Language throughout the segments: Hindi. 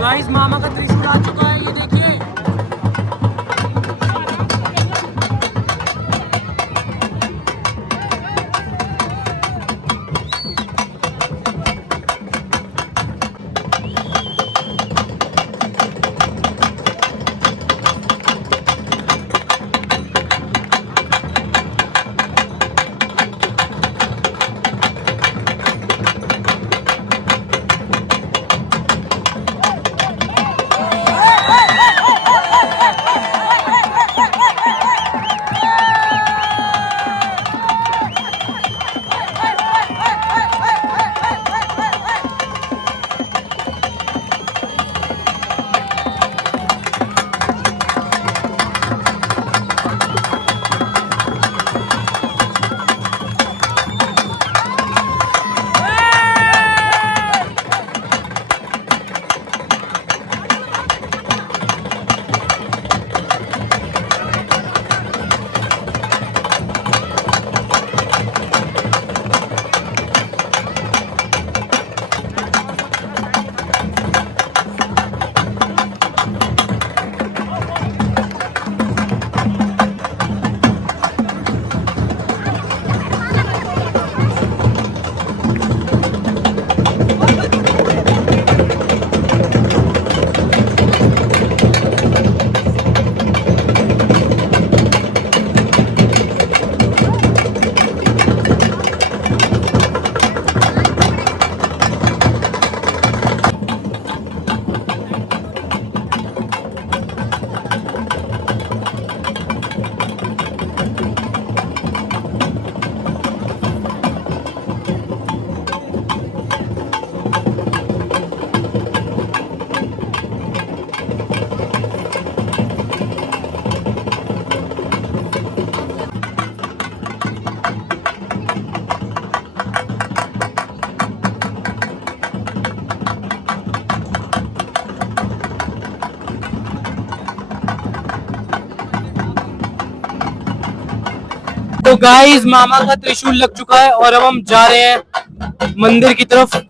गाइस मामा का त्रिशूल आ चुका है, ये देखिए। तो गाइस मामा का त्रिशूल लग चुका है और अब हम जा रहे हैं मंदिर की तरफ।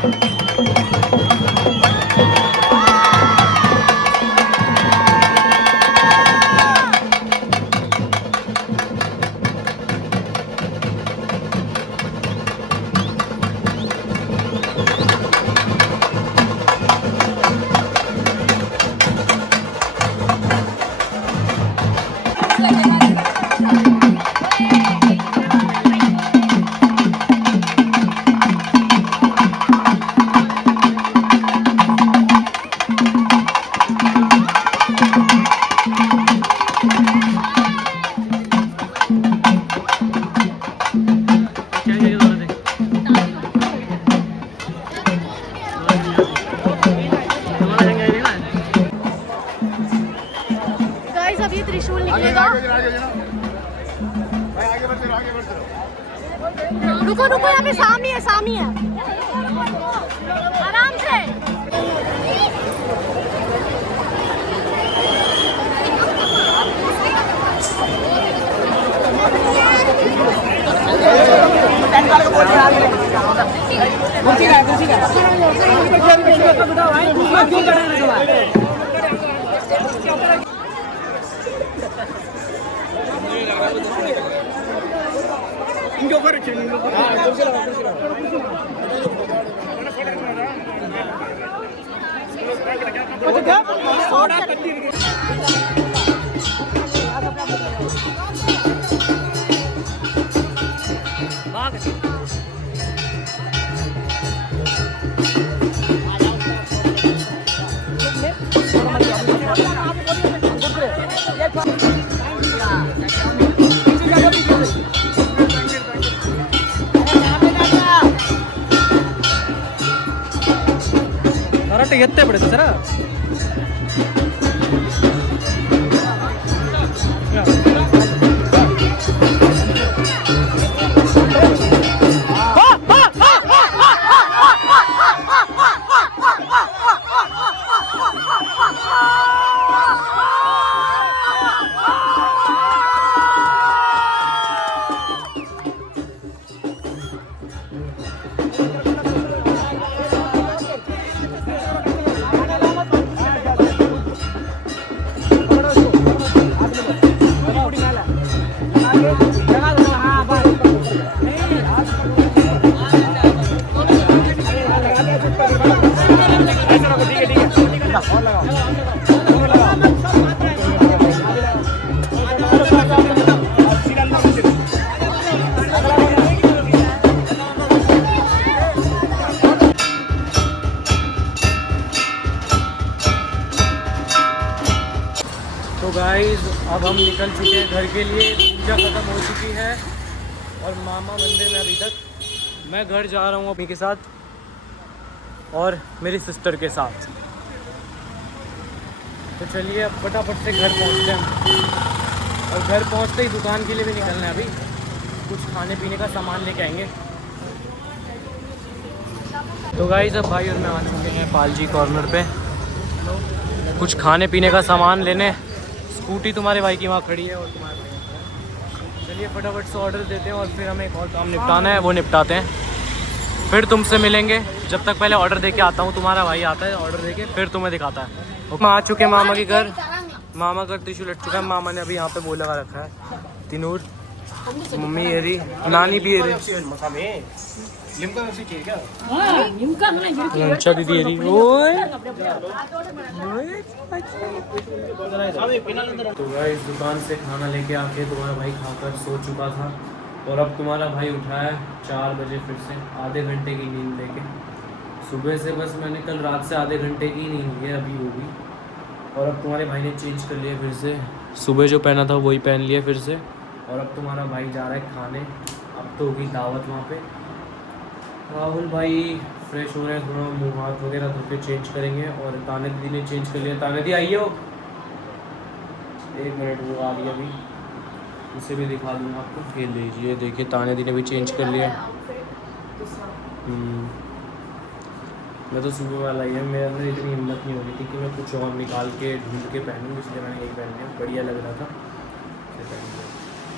गाइस अब ये त्रिशूल निकलेगा। रुको रुको, यहाँ पे सामी है, सामी है, आराम से। ಕರೆಕ್ಟ್ ಎತ್ತೇ ಬಿಡುತ್ತೆ ಸರ. तो गाइस अब हम निकल चुके हैं घर के लिए। पूजा ख़त्म हो चुकी है और मामा मंदिर में अभी तक। मैं घर जा रहा हूँ अपनी के साथ और मेरी सिस्टर के साथ। तो चलिए अब फटाफट से घर पहुँचते हैं और घर पहुँचते ही दुकान के लिए भी निकलना है। अभी कुछ खाने पीने का सामान लेके आएंगे। तो गाइस अब भाई और मैं आ चुके हैं पालजी कॉर्नर पे कुछ खाने पीने का सामान लेने। स्कूटी तुम्हारे भाई की वहाँ खड़ी है और तुम्हारे भाई। चलिए फटाफट से ऑर्डर देते हैं और फिर हमें एक और काम निपटाना है, वो निपटाते हैं। फिर तुमसे मिलेंगे। जब तक पहले ऑर्डर दे के आता हूँ, तुम्हारा भाई आता है ऑर्डर दे के फिर तुम्हें दिखाता है। हम आ चुके हैं मामा के घर। मामा का त्रिशूल लट चुका है। मामा ने अभी यहाँ पे वो लगा रखा है तिनूर। मम्मी ये रही, नानी भी ये रही, अच्छा दीदी ये रही। तो भाई इस दुकान से खाना लेके आके तुम्हारा भाई खाकर सो चुका था और अब तुम्हारा भाई उठा है 4 बजे फिर से आधे घंटे की नींद लेके। सुबह से बस मैंने कल रात से आधे घंटे की नींद ली, अभी होगी। और अब तुम्हारे भाई ने चेंज कर लिया फिर से, सुबह जो पहना था वही पहन लिया फिर से। और अब तुम्हारा भाई जा रहा है खाने। अब तो होगी दावत वहाँ पे। राहुल भाई फ्रेश हो रहे हैं, थोड़ा मुँह हाथ वगैरह धो के चेंज करेंगे। और ताने दीदी ने चेंज कर लिया। ताने दी आइए, 1 मिनट वो आ रही है अभी, उसे भी दिखा दूँगा आपको। खेल लीजिए, देखिए ताने दी ने भी चेंज कर लिया। मैं तो सुबह वाला ही है, मेरे अंदर इतनी हिम्मत नहीं हो रही थी कि मैं कुछ और निकाल के ढूंढ के पहनूँ, इसलिए मैंने यही पहन लिया। बढ़िया लग रहा था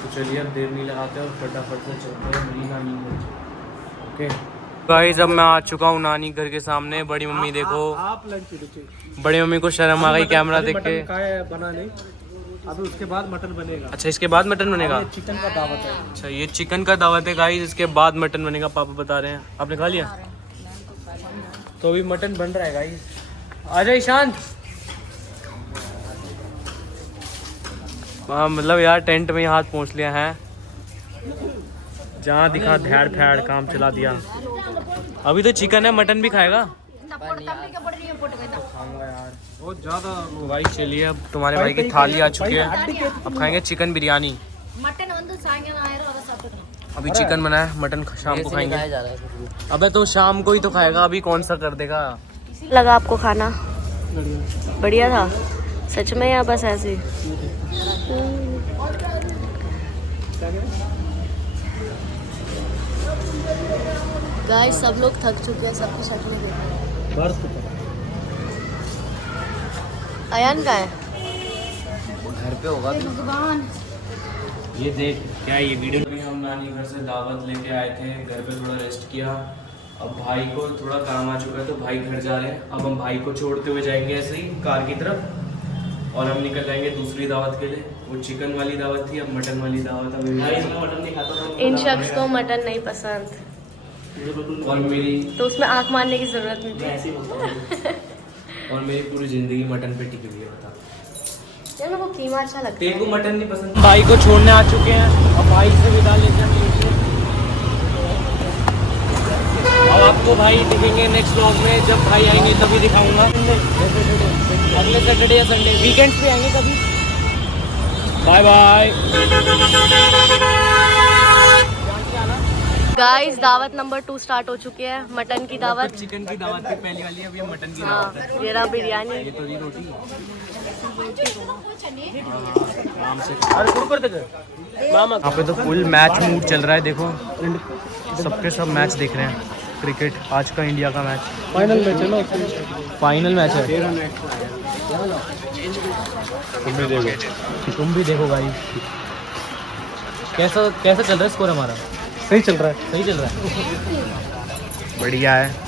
तो चलिए अब देर नहीं लगाते और फटाफट से चलते हैं मरीना नींद। ओके गाइस अब मैं आ चुका हूँ नानी घर के सामने। बड़ी मम्मी देखो, आप लंच बड़ी मम्मी को शर्म आ गई कैमरा देख के। बना नहीं, अभी उसके बाद मटन बनेगा। अच्छा इसके बाद मटन बनेगा। चिकन का दावत है। अच्छा ये चिकन का दावत है गाइस, इसके बाद मटन बनेगा। पापा बता रहे हैं। आपने खा लिया? तो अभी मटन बन रहा है गाइस। आ जाए शांत। हाँ मतलब यार टेंट में हाथ पहुँच लिया है, जहाँ दिखा धैड़ फैड़ काम चला दिया। अभी तो चिकन है, मटन भी खाएगा। खाऊंगा यार बहुत ज्यादा। तो भाई चलिए अब तुम्हारे भाई की थाली आ चुकी है, अब खाएंगे चिकन बिरयानी। अभी चिकन बना है, मटन शाम को खाएंगे। अबे तो शाम को ही तो खाएगा, अभी कौन सा कर देगा। लगा आपको खाना? बढ़िया था सच में, या बस ऐसे ही? गाइस सब लोग थक चुके हैं, सबकी शक्लें देखो। अयान का है घर पे होगा ये देख क्या है ये वीडियो। अभी हम नानी घर से दावत लेके आए थे, घर पे थोड़ा रेस्ट किया। अब भाई को थोड़ा काम आ चुका है तो भाई घर जा रहे हैं। अब हम भाई को छोड़ते हुए जाएंगे ऐसे ही कार की तरफ, और हम निकल जाएंगे दूसरी दावत के लिए। वो चिकन वाली दावत थी, अब मटन वाली दावत। अब मटन नहीं खाता। इन शख्स को मटन नहीं पसंद, और मेरी तो उसमें आंख मारने की जरूरत नहीं थी। और मेरी पूरी जिंदगी मटन पे टिकी हुई है। बता यार मेरे को कीमा अच्छा लगता तेरे को है। मटन नहीं पसंद। भाई को छोड़ने आ चुके हैं, अब भाई से विदा लेते हैं। अब आपको भाई दिखेंगे नेक्स्ट व्लॉग में, जब भाई आएंगे तभी दिखाऊंगा। अगले सैटरडे या संडे, वीकेंड्स पे आएंगे कभी। Bye bye. गाइस दावत नंबर 2 स्टार्ट हो चुकी है, मटन की दावत। चिकन की दावत थी पहली वाली, अभी मटन की हाँ दावत है। ये रहा बिरयानी। ये तो ये रोटी आराम से। अरे कुरकुर तक यहाँ पे तो फुल मैच मूड चल रहा है। देखो सबके सब मैच देख रहे हैं क्रिकेट। आज का इंडिया का मैच फाइनल मैच है ना, फाइनल मैच है। तुम भी देखो भाई। कैसा कैसा चल रहा है स्कोर हमारा? सही चल रहा है। सही चल रहा है, बढ़िया है।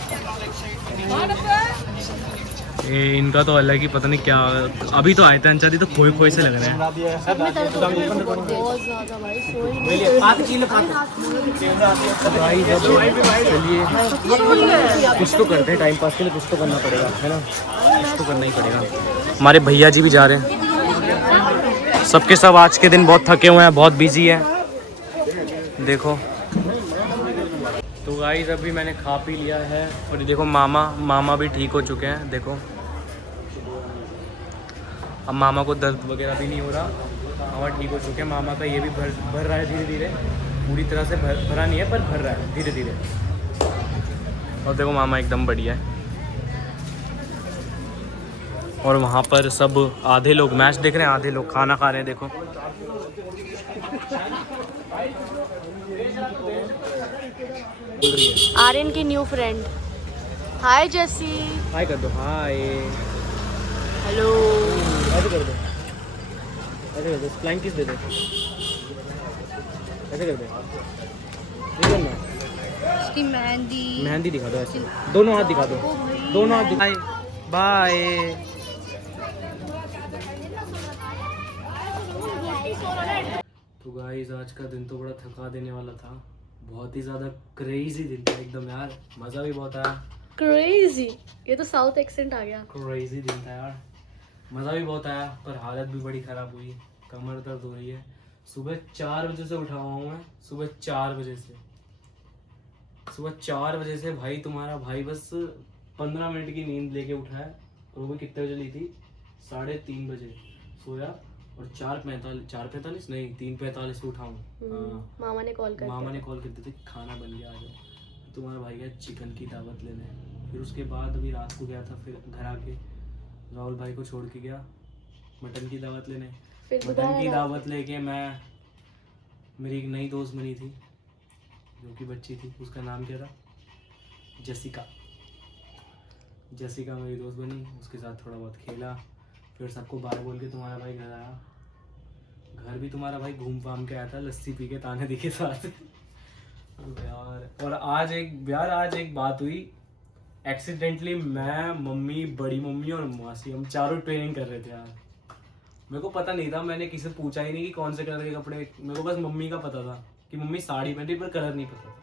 ये इनका तो अलग ही पता नहीं क्या। अभी तो आए थे अंचारी, तो खोए खोए से लग रहे हैं। बहुत ज्यादा भाई, सोई नहीं। चलिए कुछ तो करते हैं टाइम पास के लिए, कुछ तो करना पड़ेगा है ना, कुछ तो करना ही पड़ेगा। हमारे भैया जी भी जा रहे हैं। सबके सब आज के दिन बहुत थके हुए हैं, बहुत बिजी है। देखो तो गाइस अभी मैंने खा पी लिया है, और ये देखो मामा भी ठीक हो चुके हैं। देखो अब मामा को दर्द वगैरह भी नहीं हो रहा, मामा ठीक हो चुके हैं। मामा का ये भी भर रहा है धीरे धीरे, पूरी तरह से भरा नहीं है पर भर रहा है धीरे धीरे। और देखो मामा एकदम बढ़िया है। और वहाँ पर सब आधे लोग मैच देख रहे हैं, आधे लोग खाना खा रहे हैं। देखो आर्यन की न्यू फ्रेंड। हाय जेसी। हाय कर दो, हाय। हेलो। ऐसे कर दो, ऐसे कर दो, फ्लाइंग किस दे दो, ऐसे कर दो। ये करना, उसकी मेहंदी मेहंदी दिखा दो ऐसे, दोनों हाथ दिखा दो, दोनों हाथ दिखाए। बाय। तो गाइस आज का दिन तो बड़ा थका देने वाला था, बहुत ही ज़्यादा क्रेजी दिन था एकदम यार। मज़ा भी बहुत आया। क्रेजी, ये तो साउथ एक्सेंट आ गया। क्रेजी दिन था यार, मज़ा भी बहुत आया, पर हालत भी बड़ी ख़राब हुई। कमर दर्द हो रही है। सुबह 4 बजे से उठा हुआ हूँ मैं, सुबह 4 बजे से, सुबह 4 बजे से भाई। तुम्हारा भाई बस 15 मिनट की नींद लेके उठा है, और वो कितने बजे ली थी? 3:30 बजे सोया, और 4:45 नहीं 3:45 पे उठा हूँ। हाँ मामा ने कॉल कर मामा ने कॉल कर दी थी, खाना बन गया आ जाओ। तुम्हारा भाई गया चिकन की दावत लेने, फिर उसके बाद अभी रात को गया था, फिर घर आके राहुल भाई को छोड़ के गया मटन की दावत लेने। मटन की दावत लेके मैं, मेरी एक नई दोस्त बनी थी जो कि बच्ची थी, उसका नाम क्या था? जसिका। जसिका मेरी दोस्त बनी, उसके साथ थोड़ा बहुत खेला, फिर सबको बाय बोल के तुम्हारा भाई घर आया। घर भी तुम्हारा भाई घूम फाम के आया था, लस्सी पी के ताने दी के साथ। यार यार। और आज एक बात हुई, एक्सीडेंटली मैं, मम्मी, बड़ी मम्मी और मासी, हम चारों ट्रेनिंग कर रहे थे यार। मेरे को पता नहीं था, मैंने किसी से पूछा ही नहीं कि कौन से कलर के कपड़े, मेरे को बस मम्मी का पता था कि मम्मी साड़ी पहनती, पर कलर नहीं पता था।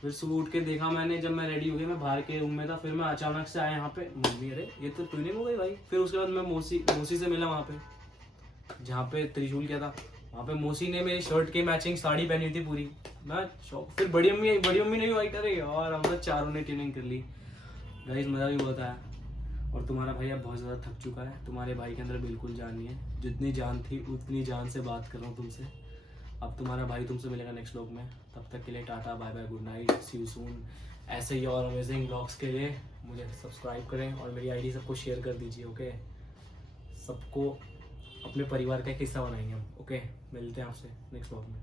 फिर सुबह उठ के देखा मैंने, जब मैं रेडी हो गया, मैं बाहर के रूम में था, फिर मैं अचानक से आया यहाँ पे, मम्मी अरे ये तो ट्रेनिंग हो गई भाई। फिर उसके बाद मैं मौसी से मिला वहाँ पे, जहाँ पे त्रिशूल किया था। वहाँ पे मौसी ने मेरी शर्ट के मैचिंग साड़ी पहनी थी पूरी, मैं शौक। फिर बड़ी मम्मी ने भी वाइट, अरे यार हम लोग चारों ने ट्रेनिंग कर ली गाइस, मज़ा भी बहुत आया। और तुम्हारा भाई अब बहुत ज़्यादा थक चुका है, तुम्हारे भाई के अंदर बिल्कुल जान नहीं है, जितनी जान थी उतनी जान से बात कर रहा हूँ तुमसे। अब तुम्हारा भाई तुमसे मिलेगा नेक्स्ट व्लॉग में, तब तक के लिए tata bye bye, good night, see you soon. ऐसे ही और अमेजिंग व्लॉग्स के लिए मुझे सब्सक्राइब करें और मेरी आईडी सबको शेयर कर दीजिए, ओके। सबको अपने परिवार का एक हिस्सा बनाएंगे हम, ओके। मिलते हैं आपसे नेक्स्ट व्लॉग में।